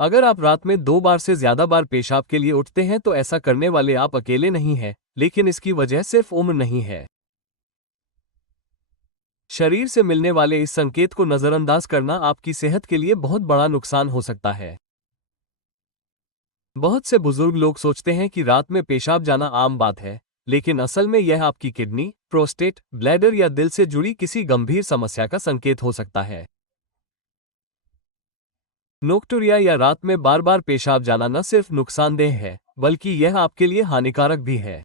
अगर आप रात में 2 बार से ज्यादा बार पेशाब के लिए उठते हैं तो ऐसा करने वाले आप अकेले नहीं हैं, लेकिन इसकी वजह सिर्फ उम्र नहीं है। शरीर से मिलने वाले इस संकेत को नजरअंदाज करना आपकी सेहत के लिए बहुत बड़ा नुकसान हो सकता है। बहुत से बुजुर्ग लोग सोचते हैं कि रात में पेशाब जाना आम बात है, लेकिन असल में यह आपकी किडनी, प्रोस्टेट, ब्लैडर या दिल से जुड़ी किसी गंभीर समस्या का संकेत हो सकता है। नोक्टुरिया या रात में बार बार पेशाब जाना न सिर्फ नुकसानदेह है, बल्कि यह आपके लिए हानिकारक भी है।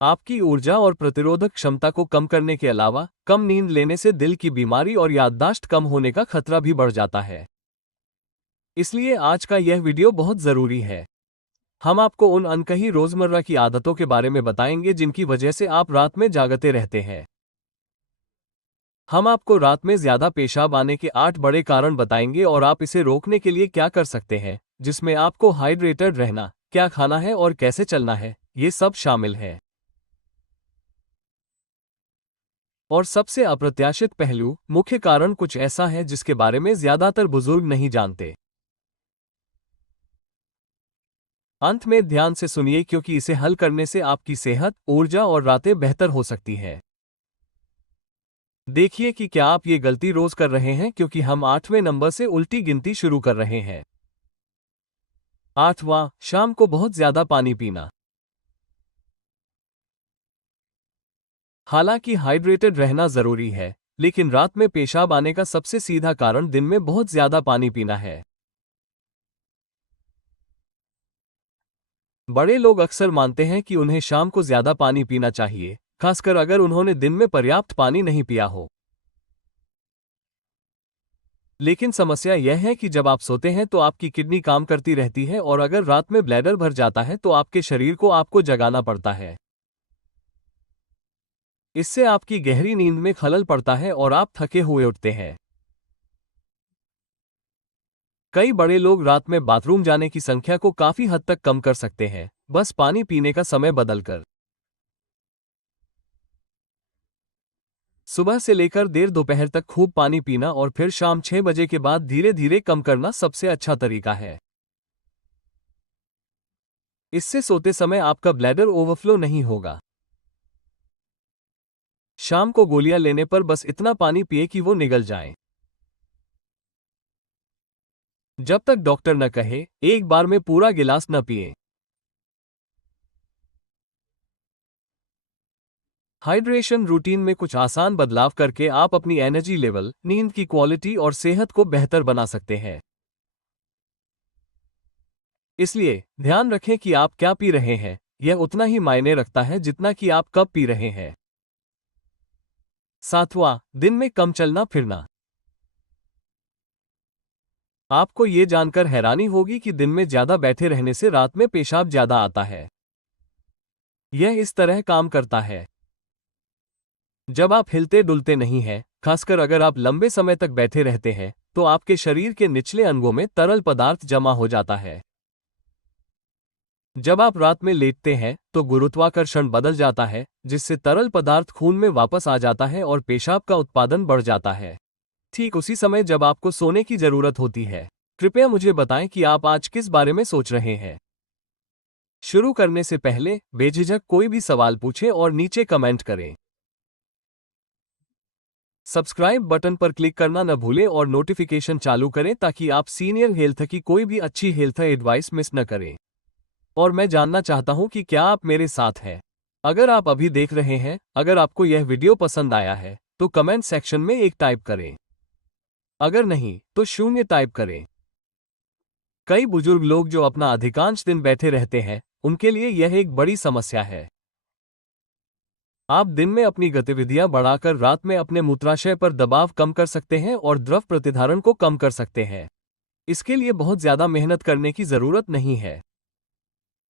आपकी ऊर्जा और प्रतिरोधक क्षमता को कम करने के अलावा कम नींद लेने से दिल की बीमारी और याददाश्त कम होने का खतरा भी बढ़ जाता है। इसलिए आज का यह वीडियो बहुत जरूरी है। हम आपको उन अनकही रोजमर्रा की आदतों के बारे में बताएंगे जिनकी वजह से आप रात में जागते रहते हैं। हम आपको रात में ज्यादा पेशाब आने के 8 बड़े कारण बताएंगे और आप इसे रोकने के लिए क्या कर सकते हैं, जिसमें आपको हाइड्रेटेड रहना, क्या खाना है और कैसे चलना है, ये सब शामिल है। और सबसे अप्रत्याशित पहलू, मुख्य कारण कुछ ऐसा है जिसके बारे में ज्यादातर बुजुर्ग नहीं जानते। अंत में ध्यान से सुनिए क्योंकि इसे हल करने से आपकी सेहत, ऊर्जा और रातें बेहतर हो सकती हैं। देखिए कि क्या आप ये गलती रोज कर रहे हैं, क्योंकि हम 8वें नंबर से उल्टी गिनती शुरू कर रहे हैं। 8वां, शाम को बहुत ज्यादा पानी पीना। हालांकि हाइड्रेटेड रहना जरूरी है, लेकिन रात में पेशाब आने का सबसे सीधा कारण दिन में बहुत ज्यादा पानी पीना है। बड़े लोग अक्सर मानते हैं कि उन्हें शाम को ज्यादा पानी पीना चाहिए, खासकर अगर उन्होंने दिन में पर्याप्त पानी नहीं पिया हो। लेकिन समस्या यह है कि जब आप सोते हैं तो आपकी किडनी काम करती रहती है और अगर रात में ब्लैडर भर जाता है तो आपके शरीर को आपको जगाना पड़ता है। इससे आपकी गहरी नींद में खलल पड़ता है और आप थके हुए उठते हैं। कई बड़े लोग रात में बाथरूम जाने की संख्या को काफी हद तक कम कर सकते हैं, बस पानी पीने का समय बदलकर। सुबह से लेकर देर दोपहर तक खूब पानी पीना और फिर शाम 6 बजे के बाद धीरे धीरे कम करना सबसे अच्छा तरीका है। इससे सोते समय आपका ब्लैडर ओवरफ्लो नहीं होगा। शाम को गोलियां लेने पर बस इतना पानी पिए कि वो निगल जाएं। जब तक डॉक्टर न कहे, एक बार में पूरा गिलास न पिएं। हाइड्रेशन रूटीन में कुछ आसान बदलाव करके आप अपनी एनर्जी लेवल, नींद की क्वालिटी और सेहत को बेहतर बना सकते हैं। इसलिए ध्यान रखें कि आप क्या पी रहे हैं, यह उतना ही मायने रखता है जितना कि आप कब पी रहे हैं। 7वां, दिन में कम चलना फिरना। आपको ये जानकर हैरानी होगी कि दिन में ज्यादा बैठे रहने से रात में पेशाब ज्यादा आता है। यह इस तरह काम करता है। जब आप हिलते डुलते नहीं हैं, खासकर अगर आप लंबे समय तक बैठे रहते हैं, तो आपके शरीर के निचले अंगों में तरल पदार्थ जमा हो जाता है। जब आप रात में लेटते हैं तो गुरुत्वाकर्षण बदल जाता है, जिससे तरल पदार्थ खून में वापस आ जाता है और पेशाब का उत्पादन बढ़ जाता है। ठीक उसी समय जब आपको सोने की जरूरत होती है। कृपया मुझे बताएं कि आप आज किस बारे में सोच रहे हैं। शुरू करने से पहले बेझिझक कोई भी सवाल पूछें और नीचे कमेंट करें। सब्सक्राइब बटन पर क्लिक करना न भूलें और नोटिफिकेशन चालू करें ताकि आप सीनियर हेल्थ की कोई भी अच्छी हेल्थ एडवाइस मिस न करें। और मैं जानना चाहता हूं कि क्या आप मेरे साथ हैं। अगर आप अभी देख रहे हैं, अगर आपको यह वीडियो पसंद आया है तो कमेंट सेक्शन में 1 टाइप करें। अगर नहीं तो 0 टाइप करें। कई बुजुर्ग लोग जो अपना अधिकांश दिन बैठे रहते हैं, उनके लिए यह एक बड़ी समस्या है। आप दिन में अपनी गतिविधियां बढ़ाकर रात में अपने मूत्राशय पर दबाव कम कर सकते हैं और द्रव प्रतिधारण को कम कर सकते हैं। इसके लिए बहुत ज्यादा मेहनत करने की जरूरत नहीं है।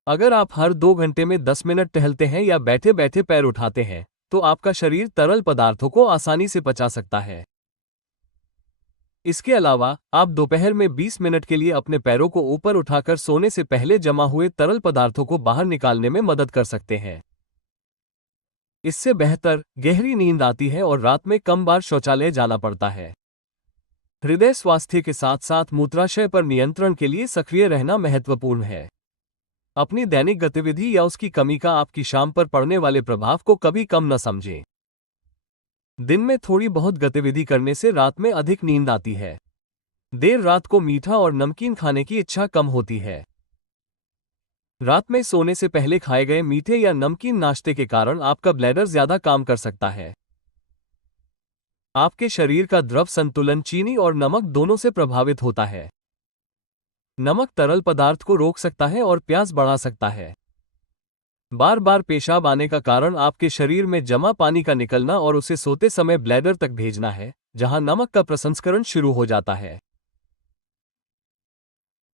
अगर आप हर 2 घंटे में 10 मिनट टहलते हैं या बैठे बैठे पैर उठाते हैं, तो आपका शरीर तरल पदार्थों को आसानी से पचा सकता है। इसके अलावा आप दोपहर में 20 मिनट के लिए अपने पैरों को ऊपर उठाकर सोने से पहले जमा हुए तरल पदार्थों को बाहर निकालने में मदद कर सकते हैं। इससे बेहतर, गहरी नींद आती है और रात में कम बार शौचालय जाना पड़ता है। हृदय स्वास्थ्य के साथ साथ मूत्राशय पर नियंत्रण के लिए सक्रिय रहना महत्वपूर्ण है। अपनी दैनिक गतिविधि या उसकी कमी का आपकी शाम पर पड़ने वाले प्रभाव को कभी कम न समझें। दिन में थोड़ी बहुत गतिविधि करने से रात में अधिक नींद आती है। देर रात को मीठा और नमकीन खाने की इच्छा कम होती है। रात में सोने से पहले खाए गए मीठे या नमकीन नाश्ते के कारण आपका ब्लैडर ज्यादा काम कर सकता है। आपके शरीर का द्रव संतुलन चीनी और नमक दोनों से प्रभावित होता है। नमक तरल पदार्थ को रोक सकता है और प्यास बढ़ा सकता है। बार बार पेशाब आने का कारण आपके शरीर में जमा पानी का निकलना और उसे सोते समय ब्लैडर तक भेजना है, जहां नमक का प्रसंस्करण शुरू हो जाता है।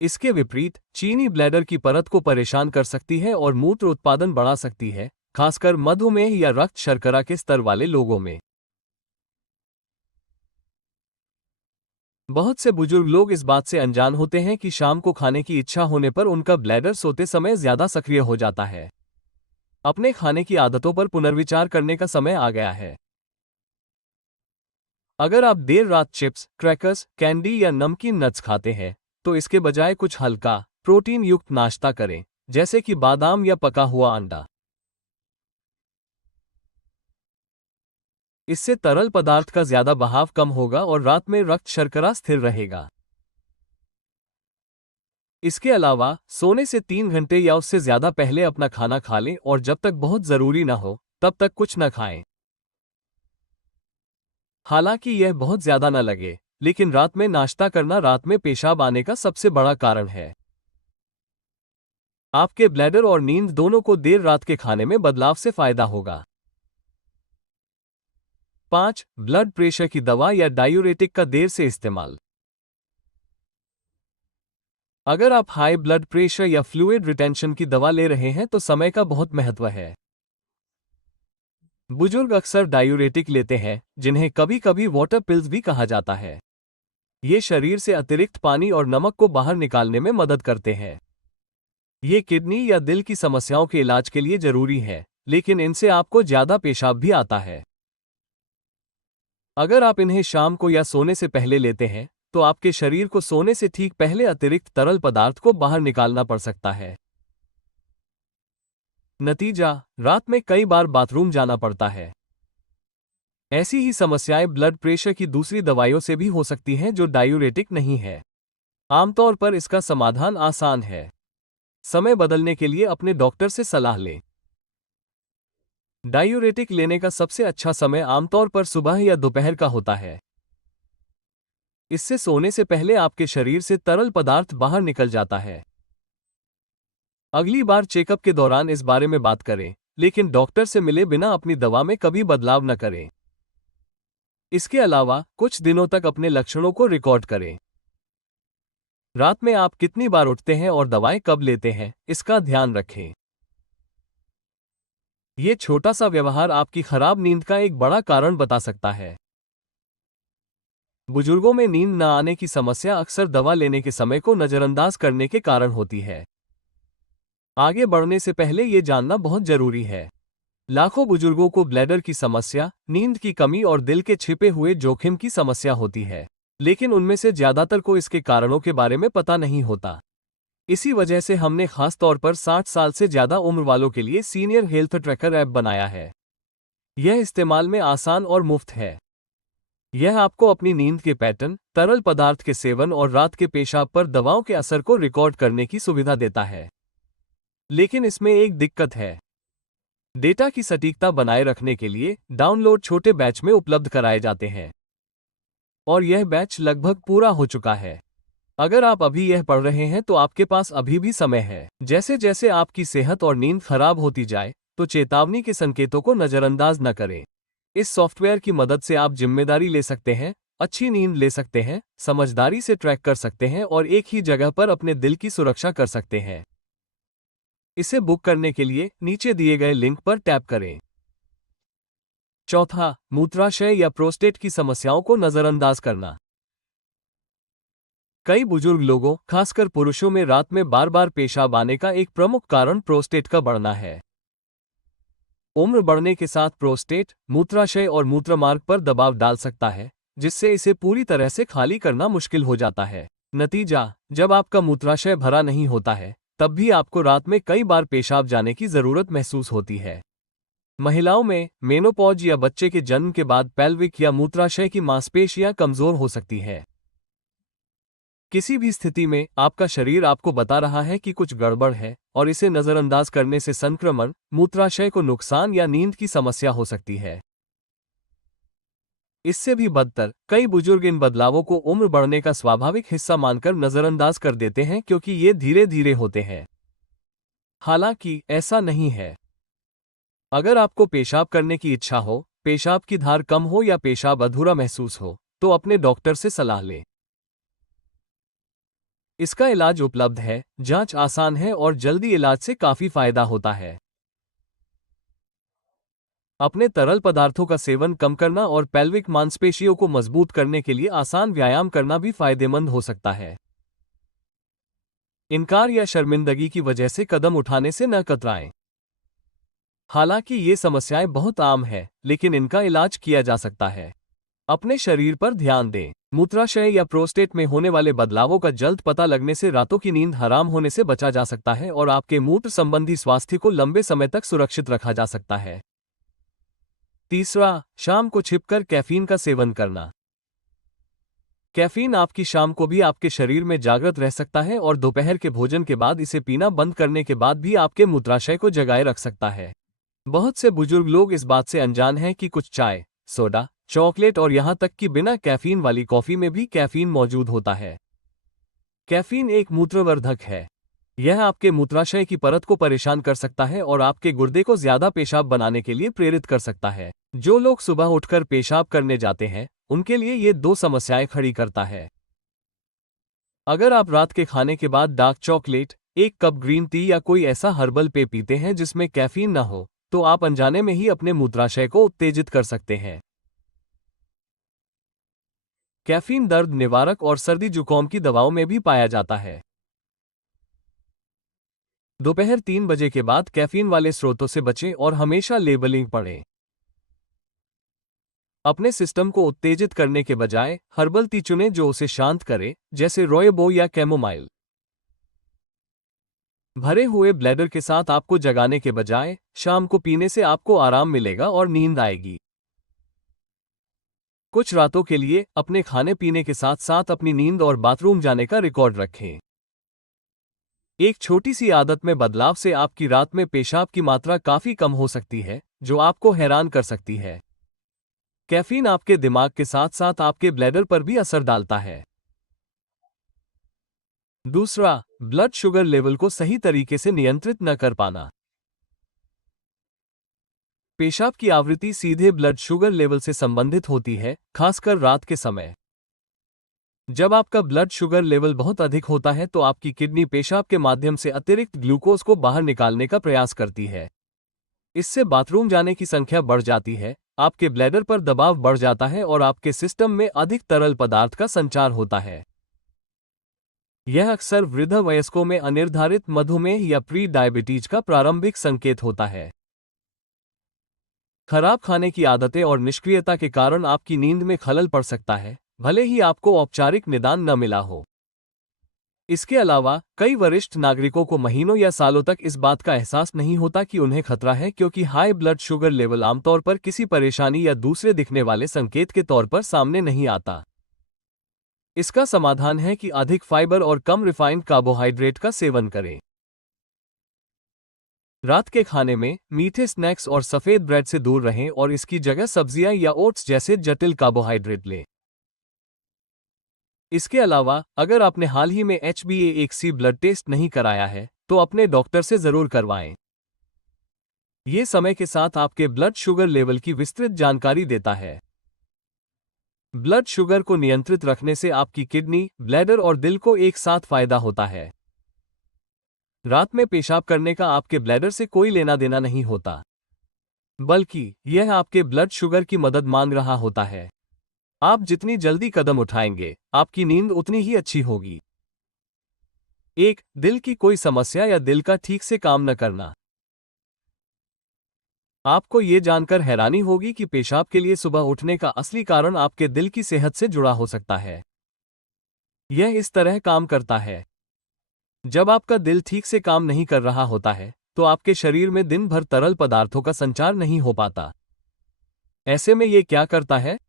इसके विपरीत चीनी ब्लैडर की परत को परेशान कर सकती है और मूत्र उत्पादन बढ़ा सकती है, खासकर मधुमेह या रक्त शर्करा के स्तर वाले लोगों में। बहुत से बुजुर्ग लोग इस बात से अनजान होते हैं कि शाम को खाने की इच्छा होने पर उनका ब्लैडर सोते समय ज्यादा सक्रिय हो जाता है। अपने खाने की आदतों पर पुनर्विचार करने का समय आ गया है। अगर आप देर रात चिप्स, क्रैकर्स, कैंडी या नमकीन नट्स खाते हैं, तो इसके बजाय कुछ हल्का, प्रोटीन युक्त नाश्ता करें, जैसे कि बादाम या पका हुआ अंडा। इससे तरल पदार्थ का ज्यादा बहाव कम होगा और रात में रक्त शर्करा स्थिर रहेगा। इसके अलावा सोने से 3 घंटे या उससे ज्यादा पहले अपना खाना खा लें और जब तक बहुत जरूरी ना हो तब तक कुछ न खाएं। हालांकि यह बहुत ज्यादा न लगे, लेकिन रात में नाश्ता करना रात में पेशाब आने का सबसे बड़ा कारण है। आपके ब्लैडर और नींद दोनों को देर रात के खाने में बदलाव से फायदा होगा। 5. ब्लड प्रेशर की दवा या डायूरेटिक का देर से इस्तेमाल। अगर आप हाई ब्लड प्रेशर या फ्लूइड रिटेंशन की दवा ले रहे हैं तो समय का बहुत महत्व है। बुजुर्ग अक्सर डायूरेटिक लेते हैं, जिन्हें कभी कभी वाटर पिल्स भी कहा जाता है। ये शरीर से अतिरिक्त पानी और नमक को बाहर निकालने में मदद करते हैं। ये किडनी या दिल की समस्याओं के इलाज के लिए जरूरी है, लेकिन इनसे आपको ज्यादा पेशाब भी आता है। अगर आप इन्हें शाम को या सोने से पहले लेते हैं, तो आपके शरीर को सोने से ठीक पहले अतिरिक्त तरल पदार्थ को बाहर निकालना पड़ सकता है। नतीजा, रात में कई बार बाथरूम जाना पड़ता है। ऐसी ही समस्याएं ब्लड प्रेशर की दूसरी दवाइयों से भी हो सकती हैं जो डायूरेटिक नहीं है। आमतौर पर इसका समाधान आसान है। समय बदलने के लिए अपने डॉक्टर से सलाह लें। डायूरेटिक लेने का सबसे अच्छा समय आमतौर पर सुबह या दोपहर का होता है। इससे सोने से पहले आपके शरीर से तरल पदार्थ बाहर निकल जाता है। अगली बार चेकअप के दौरान इस बारे में बात करें, लेकिन डॉक्टर से मिले बिना अपनी दवा में कभी बदलाव न करें। इसके अलावा कुछ दिनों तक अपने लक्षणों को रिकॉर्ड करें। रात में आप कितनी बार उठते हैं और दवाएं कब लेते हैं, इसका ध्यान रखें। यह छोटा सा व्यवहार आपकी खराब नींद का एक बड़ा कारण बता सकता है। बुजुर्गों में नींद न आने की समस्या अक्सर दवा लेने के समय को नजरअंदाज करने के कारण होती है। आगे बढ़ने से पहले यह जानना बहुत जरूरी है। लाखों बुजुर्गों को ब्लैडर की समस्या, नींद की कमी और दिल के छिपे हुए जोखिम की समस्या होती है, लेकिन उनमें से ज्यादातर को इसके कारणों के बारे में पता नहीं होता। इसी वजह से हमने खास तौर पर 60 साल से ज्यादा उम्र वालों के लिए सीनियर हेल्थ ट्रैकर ऐप बनाया है। यह इस्तेमाल में आसान और मुफ्त है। यह आपको अपनी नींद के पैटर्न, तरल पदार्थ के सेवन और रात के पेशाब पर दवाओं के असर को रिकॉर्ड करने की सुविधा देता है। लेकिन इसमें एक दिक्कत है। डेटा की सटीकता बनाए रखने के लिए डाउनलोड छोटे बैच में उपलब्ध कराए जाते हैं, और यह बैच लगभग पूरा हो चुका है। अगर आप अभी यह पढ़ रहे हैं तो आपके पास अभी भी समय है। जैसे जैसे आपकी सेहत और नींद खराब होती जाए, तो चेतावनी के संकेतों को नजरअंदाज न करें। इस सॉफ्टवेयर की मदद से आप जिम्मेदारी ले सकते हैं, अच्छी नींद ले सकते हैं, समझदारी से ट्रैक कर सकते हैं और एक ही जगह पर अपने दिल की सुरक्षा कर सकते हैं। इसे बुक करने के लिए नीचे दिए गए लिंक पर टैप करें। चौथा, मूत्राशय या प्रोस्टेट की समस्याओं को नजरअंदाज करना। कई बुजुर्ग लोगों, खासकर पुरुषों में रात में बार बार पेशाब आने का एक प्रमुख कारण प्रोस्टेट का बढ़ना है। उम्र बढ़ने के साथ प्रोस्टेट, मूत्राशय और मूत्रमार्ग पर दबाव डाल सकता है, जिससे इसे पूरी तरह से खाली करना मुश्किल हो जाता है। नतीजा, जब आपका मूत्राशय भरा नहीं होता है, तब भी आपको रात में कई बार पेशाब जाने की जरूरत महसूस होती है। महिलाओं में मेनोपॉज या बच्चे के जन्म के बाद पेल्विक या मूत्राशय की मांसपेशियां कमजोर हो सकती है। किसी भी स्थिति में आपका शरीर आपको बता रहा है कि कुछ गड़बड़ है, और इसे नजरअंदाज करने से संक्रमण, मूत्राशय को नुकसान या नींद की समस्या हो सकती है। इससे भी बदतर, कई बुजुर्ग इन बदलावों को उम्र बढ़ने का स्वाभाविक हिस्सा मानकर नजरअंदाज कर देते हैं क्योंकि ये धीरे धीरे होते हैं। हालांकि ऐसा नहीं है। अगर आपको पेशाब करने की इच्छा हो, पेशाब की धार कम हो या पेशाब अधूरा महसूस हो, तो अपने डॉक्टर से सलाह लें। इसका इलाज उपलब्ध है, जांच आसान है और जल्दी इलाज से काफी फायदा होता है। अपने तरल पदार्थों का सेवन कम करना और पेल्विक मांसपेशियों को मजबूत करने के लिए आसान व्यायाम करना भी फायदेमंद हो सकता है। इनकार या शर्मिंदगी की वजह से कदम उठाने से न कतराएं। हालांकि ये समस्याएं बहुत आम हैं, लेकिन इनका इलाज किया जा सकता है। अपने शरीर पर ध्यान दें। मूत्राशय या प्रोस्टेट में होने वाले बदलावों का जल्द पता लगने से रातों की नींद हराम होने से बचा जा सकता है और आपके मूत्र संबंधी स्वास्थ्य को लंबे समय तक सुरक्षित रखा जा सकता है। तीसरा, शाम को छिपकर कैफीन का सेवन करना। कैफीन आपकी शाम को भी आपके शरीर में जागृत रह सकता है और दोपहर के भोजन के बाद इसे पीना बंद करने के बाद भी आपके मूत्राशय को जगाए रख सकता है। बहुत से बुजुर्ग लोग इस बात से अनजान हैं कि कुछ चाय, सोडा, चॉकलेट और यहां तक कि बिना कैफीन वाली कॉफी में भी कैफीन मौजूद होता है। कैफीन एक मूत्रवर्धक है। यह आपके मूत्राशय की परत को परेशान कर सकता है और आपके गुर्दे को ज्यादा पेशाब बनाने के लिए प्रेरित कर सकता है। जो लोग सुबह उठकर पेशाब करने जाते हैं, उनके लिए ये दो समस्याएं खड़ी करता है। अगर आप रात के खाने के बाद डार्क चॉकलेट, एक कप ग्रीन टी या कोई ऐसा हर्बल पेय पीते हैं जिसमें कैफीन न हो, तो आप अनजाने में ही अपने मूत्राशय को उत्तेजित कर सकते हैं। कैफीन दर्द निवारक और सर्दी जुकाम की दवाओं में भी पाया जाता है। दोपहर 3 बजे के बाद कैफीन वाले स्रोतों से बचें और हमेशा लेबलिंग पढ़ें। अपने सिस्टम को उत्तेजित करने के बजाय हर्बल टी चुनें जो उसे शांत करे, जैसे रोयबो या कैमोमाइल। भरे हुए ब्लैडर के साथ आपको जगाने के बजाय शाम को पीने से आपको आराम मिलेगा और नींद आएगी। कुछ रातों के लिए अपने खाने पीने के साथ साथ अपनी नींद और बाथरूम जाने का रिकॉर्ड रखें। एक छोटी सी आदत में बदलाव से आपकी रात में पेशाब की मात्रा काफी कम हो सकती है, जो आपको हैरान कर सकती है। कैफीन आपके दिमाग के साथ साथ आपके ब्लैडर पर भी असर डालता है। दूसरा, ब्लड शुगर लेवल को सही तरीके से नियंत्रित न कर पाना। पेशाब की आवृत्ति सीधे ब्लड शुगर लेवल से संबंधित होती है, खासकर रात के समय। जब आपका ब्लड शुगर लेवल बहुत अधिक होता है तो आपकी किडनी पेशाब के माध्यम से अतिरिक्त ग्लूकोज को बाहर निकालने का प्रयास करती है। इससे बाथरूम जाने की संख्या बढ़ जाती है, आपके ब्लैडर पर दबाव बढ़ जाता है और आपके सिस्टम में अधिक तरल पदार्थ का संचार होता है। यह अक्सर वृद्ध वयस्कों में अनिर्धारित मधुमेह या प्री डायबिटीज का प्रारंभिक संकेत होता है। खराब खाने की आदतें और निष्क्रियता के कारण आपकी नींद में खलल पड़ सकता है, भले ही आपको औपचारिक निदान न मिला हो। इसके अलावा कई वरिष्ठ नागरिकों को महीनों या सालों तक इस बात का एहसास नहीं होता कि उन्हें खतरा है, क्योंकि हाई ब्लड शुगर लेवल आमतौर पर किसी परेशानी या दूसरे दिखने वाले संकेत के तौर पर सामने नहीं आता। इसका समाधान है कि अधिक फाइबर और कम रिफाइंड कार्बोहाइड्रेट का सेवन करें। रात के खाने में मीठे स्नैक्स और सफेद ब्रेड से दूर रहें और इसकी जगह सब्जियां या ओट्स जैसे जटिल कार्बोहाइड्रेट लें। इसके अलावा अगर आपने हाल ही में HbA1c ब्लड टेस्ट नहीं कराया है, तो अपने डॉक्टर से जरूर करवाएं। ये समय के साथ आपके ब्लड शुगर लेवल की विस्तृत जानकारी देता है। ब्लड शुगर को नियंत्रित रखने से आपकी किडनी, ब्लैडर और दिल को एक साथ फायदा होता है। रात में पेशाब करने का आपके ब्लैडर से कोई लेना देना नहीं होता, बल्कि यह आपके ब्लड शुगर की मदद मांग रहा होता है। आप जितनी जल्दी कदम उठाएंगे, आपकी नींद उतनी ही अच्छी होगी। एक, दिल की कोई समस्या या दिल का ठीक से काम न करना। आपको ये जानकर हैरानी होगी कि पेशाब के लिए सुबह उठने का असली कारण आपके दिल की सेहत से जुड़ा हो सकता है। यह इस तरह काम करता है। जब आपका दिल ठीक से काम नहीं कर रहा होता है, तो आपके शरीर में दिन भर तरल पदार्थों का संचार नहीं हो पाता। ऐसे में ये क्या करता है?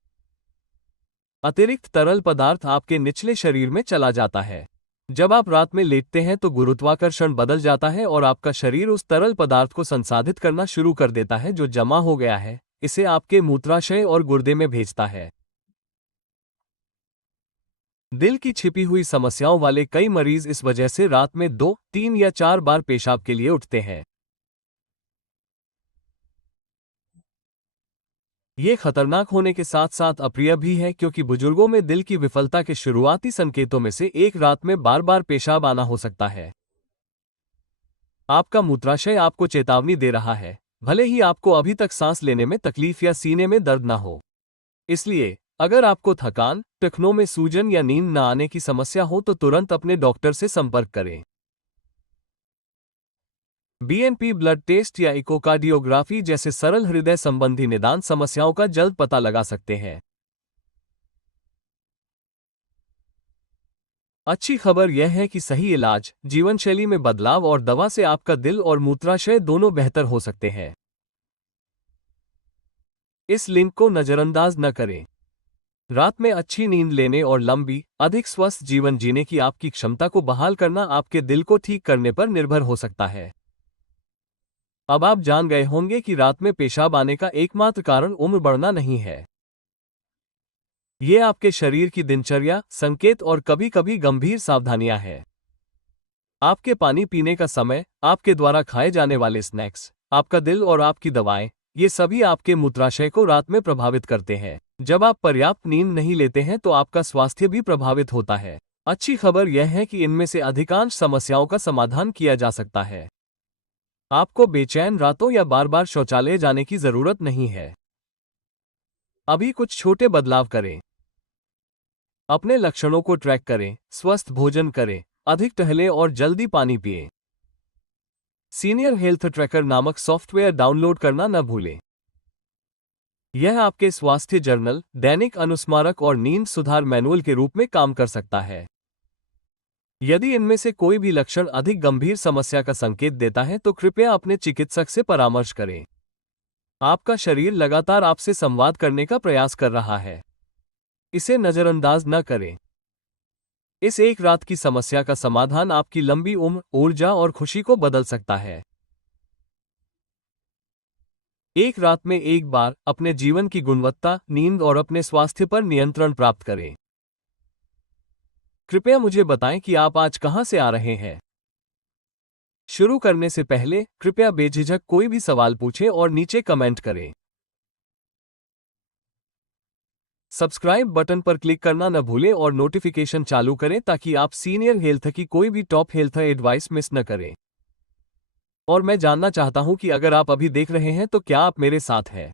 अतिरिक्त तरल पदार्थ आपके निचले शरीर में चला जाता है। जब आप रात में लेटते हैं तो गुरुत्वाकर्षण बदल जाता है और आपका शरीर उस तरल पदार्थ को संसाधित करना शुरू कर देता है जो जमा हो गया है, इसे आपके मूत्राशय और गुर्दे में भेजता है। दिल की छिपी हुई समस्याओं वाले कई मरीज इस वजह से रात में 2, 3 या 4 बार पेशाब के लिए उठते हैं। ये खतरनाक होने के साथ साथ अप्रिय भी है, क्योंकि बुजुर्गों में दिल की विफलता के शुरुआती संकेतों में से एक रात में बार बार पेशाब आना हो सकता है। आपका मूत्राशय आपको चेतावनी दे रहा है, भले ही आपको अभी तक सांस लेने में तकलीफ या सीने में दर्द ना हो। इसलिए अगर आपको थकान, टखनों में सूजन या नींद न आने की समस्या हो तो तुरंत अपने डॉक्टर से संपर्क करें। बीएनपी ब्लड टेस्ट या इकोकार्डियोग्राफी जैसे सरल हृदय संबंधी निदान समस्याओं का जल्द पता लगा सकते हैं। अच्छी खबर यह है कि सही इलाज, जीवनशैली में बदलाव और दवा से आपका दिल और मूत्राशय दोनों बेहतर हो सकते हैं। इस लिंक को नजरअंदाज न करें। रात में अच्छी नींद लेने और लंबी, अधिक स्वस्थ जीवन जीने की आपकी क्षमता को बहाल करना आपके दिल को ठीक करने पर निर्भर हो सकता है। अब आप जान गए होंगे कि रात में पेशाब आने का एकमात्र कारण उम्र बढ़ना नहीं है। ये आपके शरीर की दिनचर्या, संकेत और कभी-कभी गंभीर सावधानियां हैं। आपके पानी पीने का समय, आपके द्वारा खाए जाने वाले स्नैक्स, आपका दिल और आपकी दवाएं, ये सभी आपके मूत्राशय को रात में प्रभावित करते हैं। जब आप पर्याप्त नींद नहीं लेते हैं तो आपका स्वास्थ्य भी प्रभावित होता है। अच्छी खबर यह है कि इनमें से अधिकांश समस्याओं का समाधान किया जा सकता है। आपको बेचैन रातों या बार बार शौचालय जाने की जरूरत नहीं है। अभी कुछ छोटे बदलाव करें। अपने लक्षणों को ट्रैक करें, स्वस्थ भोजन करें, अधिक टहलें और जल्दी पानी पिएं। सीनियर हेल्थ ट्रैकर नामक सॉफ्टवेयर डाउनलोड करना न भूलें। यह आपके स्वास्थ्य जर्नल, दैनिक अनुस्मारक और नींद सुधार मैनुअल के रूप में काम कर सकता है। यदि इनमें से कोई भी लक्षण अधिक गंभीर समस्या का संकेत देता है तो कृपया अपने चिकित्सक से परामर्श करें। आपका शरीर लगातार आपसे संवाद करने का प्रयास कर रहा है। इसे नजरअंदाज न करें। इस एक रात की समस्या का समाधान आपकी लंबी उम्र, ऊर्जा और खुशी को बदल सकता है। एक रात में एक बार अपने जीवन की गुणवत्ता, नींद और अपने स्वास्थ्य पर नियंत्रण प्राप्त करें। कृपया मुझे बताएं कि आप आज कहां से आ रहे हैं। शुरू करने से पहले कृपया बेझिझक कोई भी सवाल पूछें और नीचे कमेंट करें। सब्सक्राइब बटन पर क्लिक करना न भूलें और नोटिफिकेशन चालू करें ताकि आप सीनियर हेल्थ की कोई भी टॉप हेल्थ एडवाइस मिस न करें। और मैं जानना चाहता हूं कि अगर आप अभी देख रहे हैं तो क्या आप मेरे साथ हैं।